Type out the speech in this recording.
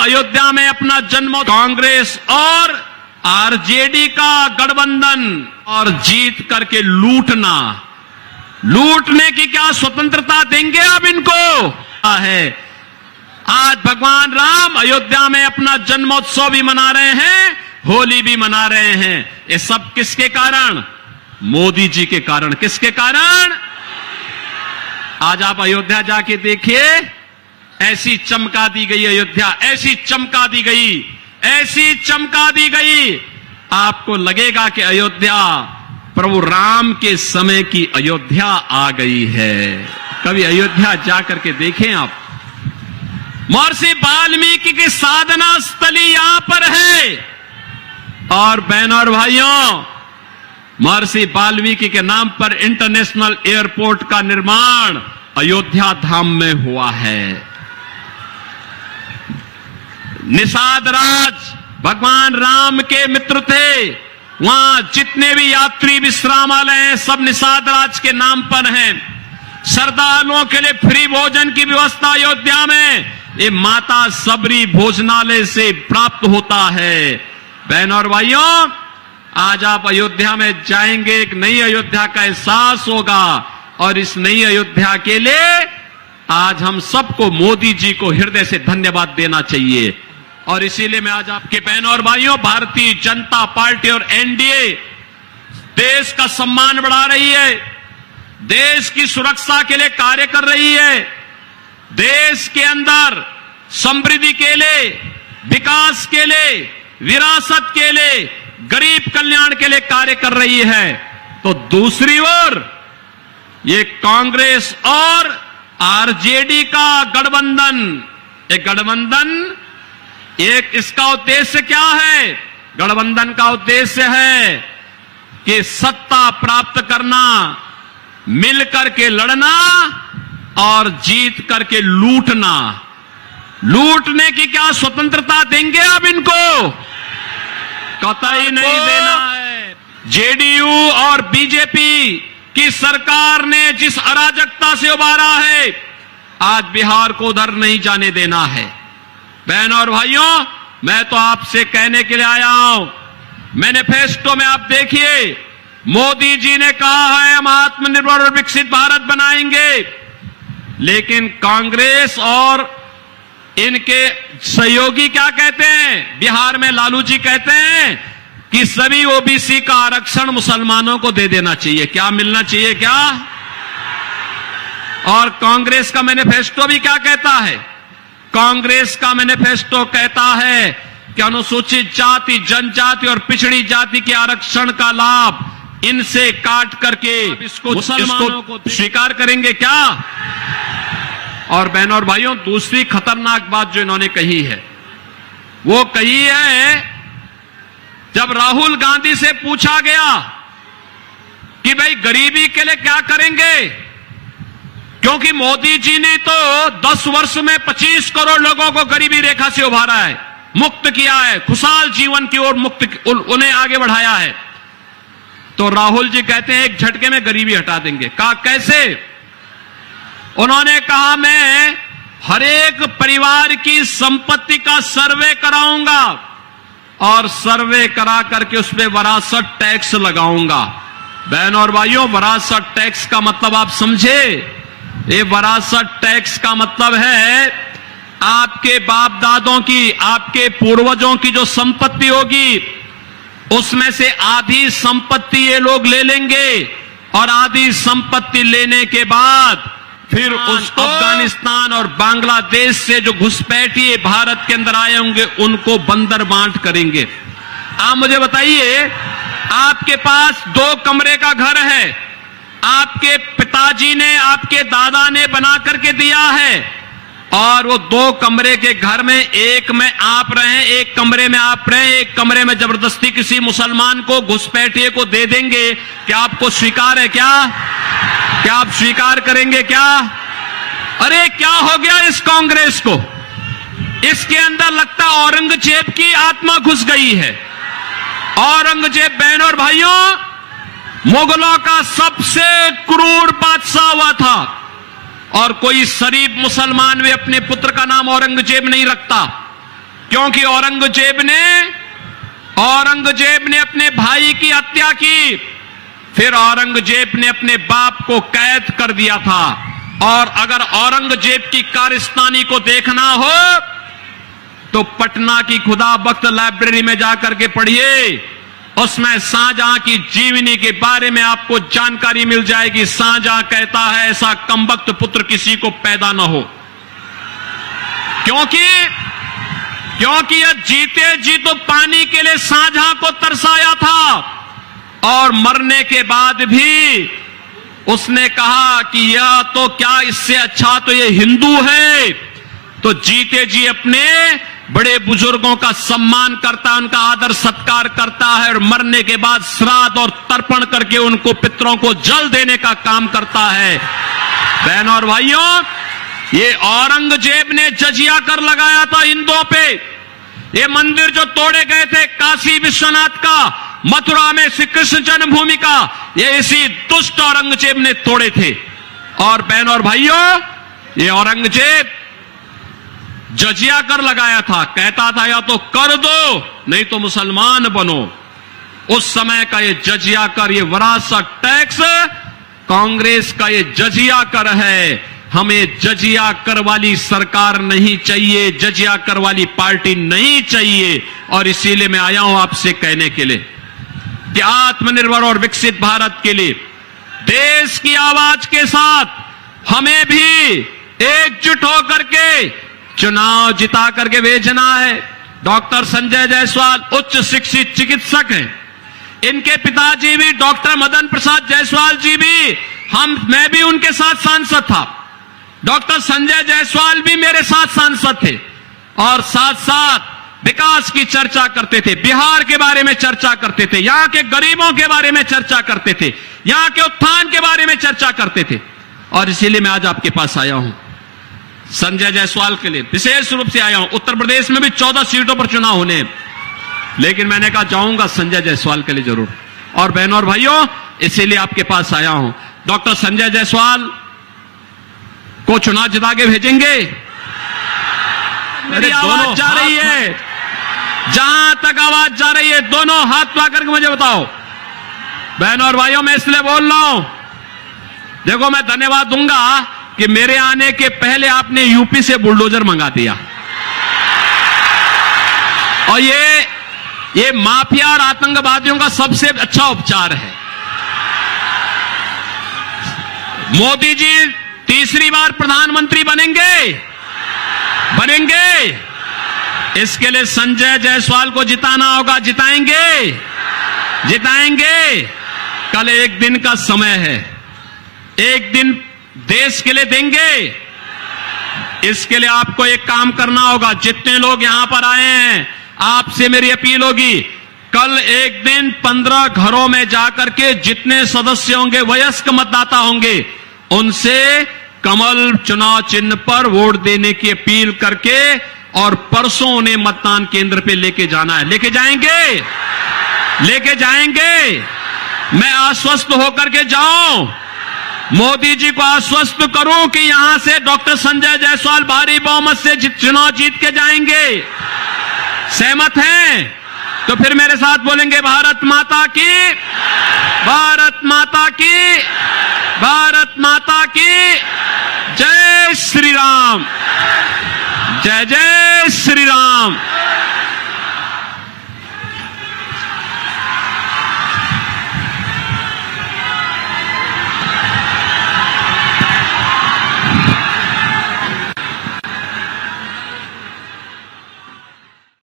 अयोध्या में अपना जन्म, कांग्रेस और आरजेडी का गठबंधन और जीत करके लूटने की क्या स्वतंत्रता देंगे आप इनको? है आज भगवान राम अयोध्या में अपना जन्मोत्सव भी मना रहे हैं, होली भी मना रहे हैं। ये सब किसके कारण? मोदी जी के कारण। किसके कारण? आज आप अयोध्या जाके देखिए, ऐसी चमका दी गई अयोध्या, ऐसी चमका दी गई, ऐसी चमका दी गई, आपको लगेगा कि अयोध्या प्रभु राम के समय की अयोध्या आ गई है। कभी अयोध्या जाकर के देखें आप। महर्षि वाल्मीकि की साधना स्थली यहां पर है। और बहनों और भाइयों, महर्षि वाल्मीकि के नाम पर इंटरनेशनल एयरपोर्ट का निर्माण अयोध्या धाम में हुआ है। निषाद राज भगवान राम के मित्र थे। वहां जितने भी यात्री विश्रामालय हैं, सब निषाद राज के नाम पर हैं। श्रद्धालुओं के लिए फ्री भोजन की व्यवस्था अयोध्या में ये माता सबरी भोजनालय से प्राप्त होता है। बहनों और भाइयों, आज आप अयोध्या में जाएंगे, एक नई अयोध्या का एहसास होगा। और इस नई अयोध्या के लिए आज हम सबको मोदी जी को हृदय से धन्यवाद देना चाहिए। और इसीलिए मैं आज आपके बहनों और भाइयों, भारतीय जनता पार्टी और एनडीए देश का सम्मान बढ़ा रही है, देश की सुरक्षा के लिए कार्य कर रही है, देश के अंदर समृद्धि के लिए, विकास के लिए, विरासत के लिए, गरीब कल्याण के लिए कार्य कर रही है। तो दूसरी ओर ये कांग्रेस और आरजेडी का गठबंधन, एक गठबंधन, एक इसका उद्देश्य क्या है? गठबंधन का उद्देश्य है कि सत्ता प्राप्त करना, मिलकर के लड़ना और जीत करके लूटना। लूटने की क्या स्वतंत्रता देंगे आप इनको? कतई नहीं देना है। जेडीयू और बीजेपी की सरकार ने जिस अराजकता से उबारा है, आज बिहार को उधर नहीं जाने देना है। बहनों और भाइयों, मैं तो आपसे कहने के लिए आया हूं, मैनिफेस्टो में आप देखिए, मोदी जी ने कहा है हम आत्मनिर्भर और विकसित भारत बनाएंगे। लेकिन कांग्रेस और इनके सहयोगी क्या कहते हैं? बिहार में लालू जी कहते हैं कि सभी ओबीसी का आरक्षण मुसलमानों को दे देना चाहिए। क्या मिलना चाहिए क्या? और कांग्रेस का मैनिफेस्टो भी क्या कहता है? कांग्रेस का मैनिफेस्टो कहता है कि अनुसूचित जाति, जनजाति और पिछड़ी जाति के आरक्षण का लाभ इनसे काट करके इसको स्वीकार करेंगे क्या? और बहनों और भाइयों, दूसरी खतरनाक बात जो इन्होंने कही है, वो कही है, जब राहुल गांधी से पूछा गया कि भाई गरीबी के लिए क्या करेंगे, क्योंकि मोदी जी ने तो 10 वर्ष में 25 करोड़ लोगों को गरीबी रेखा से उभारा है, मुक्त किया है, खुशहाल जीवन की ओर उन्हें आगे बढ़ाया है। तो राहुल जी कहते हैं एक झटके में गरीबी हटा देंगे। कहा कैसे? उन्होंने कहा मैं हर एक परिवार की संपत्ति का सर्वे कराऊंगा और सर्वे करा करके उस पर विरासत टैक्स लगाऊंगा। बहनों और भाइयों, विरासत टैक्स का मतलब आप समझे? ये विरासत टैक्स का मतलब है आपके बाप दादों की, आपके पूर्वजों की जो संपत्ति होगी, उसमें से आधी संपत्ति ये लोग ले लेंगे और आधी संपत्ति लेने के बाद फिर उसको अफगानिस्तान और बांग्लादेश से जो घुसपैठिए भारत के अंदर आए होंगे उनको बंदर बांट करेंगे। आप मुझे बताइए, आपके पास 2 कमरे का घर है, आपके पिताजी ने, आपके दादा ने बना करके दिया है, और वो 2 कमरे के घर में एक में आप रहें, एक कमरे में आप रहें, एक कमरे में जबरदस्ती किसी मुसलमान को, घुसपैठिए को दे देंगे, क्या आपको स्वीकार है क्या? क्या आप स्वीकार करेंगे क्या? अरे क्या हो गया इस कांग्रेस को? इसके अंदर लगता औरंगजेब की आत्मा घुस गई है। औरंगजेब, बहनों और भाइयों, मुगलों का सबसे क्रूर बादशाह हुआ था, और कोई शरीफ मुसलमान भी अपने पुत्र का नाम औरंगजेब नहीं रखता। क्योंकि औरंगजेब ने अपने भाई की हत्या की, फिर औरंगजेब ने अपने बाप को कैद कर दिया था। और अगर औरंगजेब की कारस्तानी को देखना हो तो पटना की खुदा बख्त लाइब्रेरी में जाकर के पढ़िए, उसमें शाहजहां की जीवनी के बारे में आपको जानकारी मिल जाएगी। शाहजहां कहता है ऐसा कमबख्त पुत्र किसी को पैदा न हो, क्योंकि यह जीते जी तो पानी के लिए शाहजहां को तरसाया था और मरने के बाद भी उसने कहा कि यह तो क्या, इससे अच्छा तो ये हिंदू है। तो जीते जी अपने बड़े बुजुर्गों का सम्मान करता है, उनका आदर सत्कार करता है और मरने के बाद श्राद्ध और तर्पण करके उनको पितरों को जल देने का काम करता है। बहनों और भाइयों, ये औरंगजेब ने जजिया कर लगाया था हिंदुओं पे। ये मंदिर जो तोड़े गए थे काशी विश्वनाथ का, मथुरा में श्री कृष्ण जन्मभूमि का, ये इसी दुष्ट औरंगजेब ने तोड़े थे। और बहनों और भाइयों, ये औरंगजेब जजिया कर लगाया था, कहता था या तो कर दो नहीं तो मुसलमान बनो। उस समय का ये जजिया कर, ये विरासत टैक्स कांग्रेस का ये जजिया कर है। हमें जजिया कर वाली सरकार नहीं चाहिए, जजिया कर वाली पार्टी नहीं चाहिए। और इसीलिए मैं आया हूं आपसे कहने के लिए कि आत्मनिर्भर और विकसित भारत के लिए देश की आवाज के साथ हमें भी एकजुट होकर के चुनाव जिता करके भेजना है। डॉक्टर संजय जायसवाल उच्च शिक्षित चिकित्सक हैं, इनके पिताजी भी डॉक्टर मदन प्रसाद जायसवाल जी भी, मैं भी उनके साथ सांसद था। डॉक्टर संजय जायसवाल भी मेरे साथ सांसद थे और साथ साथ विकास की चर्चा करते थे, बिहार के बारे में चर्चा करते थे, यहां के गरीबों के बारे में चर्चा करते थे, यहां के उत्थान के बारे में चर्चा करते थे। और इसीलिए मैं आज आपके पास आया हूं संजय जायसवाल के लिए, विशेष रूप से आया हूं। उत्तर प्रदेश में भी 14 सीटों पर चुनाव होने हैं, लेकिन मैंने कहा जाऊंगा संजय जायसवाल के लिए जरूर। और बहनों और भाइयों, इसीलिए आपके पास आया हूं। डॉक्टर संजय जायसवाल को चुनाव जिता के भेजेंगे। मेरी आवाज जा रही है, जहां तक आवाज जा रही है दोनों हाथ ला करके मुझे बताओ। बहनों और भाइयों, मैं इसलिए बोल रहा हूं, देखो मैं धन्यवाद दूंगा कि मेरे आने के पहले आपने यूपी से बुलडोजर मंगा दिया। और ये माफिया और आतंकवादियों का सबसे अच्छा उपचार है। मोदी जी तीसरी बार प्रधानमंत्री बनेंगे। इसके लिए संजय जायसवाल को जिताना होगा। जिताएंगे। कल एक दिन का समय है, एक दिन देश के लिए देंगे। इसके लिए आपको एक काम करना होगा। जितने लोग यहां पर आए हैं, आपसे मेरी अपील होगी, कल एक दिन 15 घरों में जाकर के जितने सदस्य होंगे, वयस्क मतदाता होंगे, उनसे कमल चुनाव चिन्ह पर वोट देने की अपील करके और परसों उन्हें मतदान केंद्र पे लेके जाना है। लेके जाएंगे। मैं आश्वस्त होकर के जाऊं, मोदी जी को आश्वस्त करूं कि यहां से डॉक्टर संजय जायसवाल भारी बहुमत से चुनाव जीत के जाएंगे। सहमत हैं? तो फिर मेरे साथ बोलेंगे भारत माता की, भारत माता की, भारत माता की जय श्री राम, जय जय श्री राम।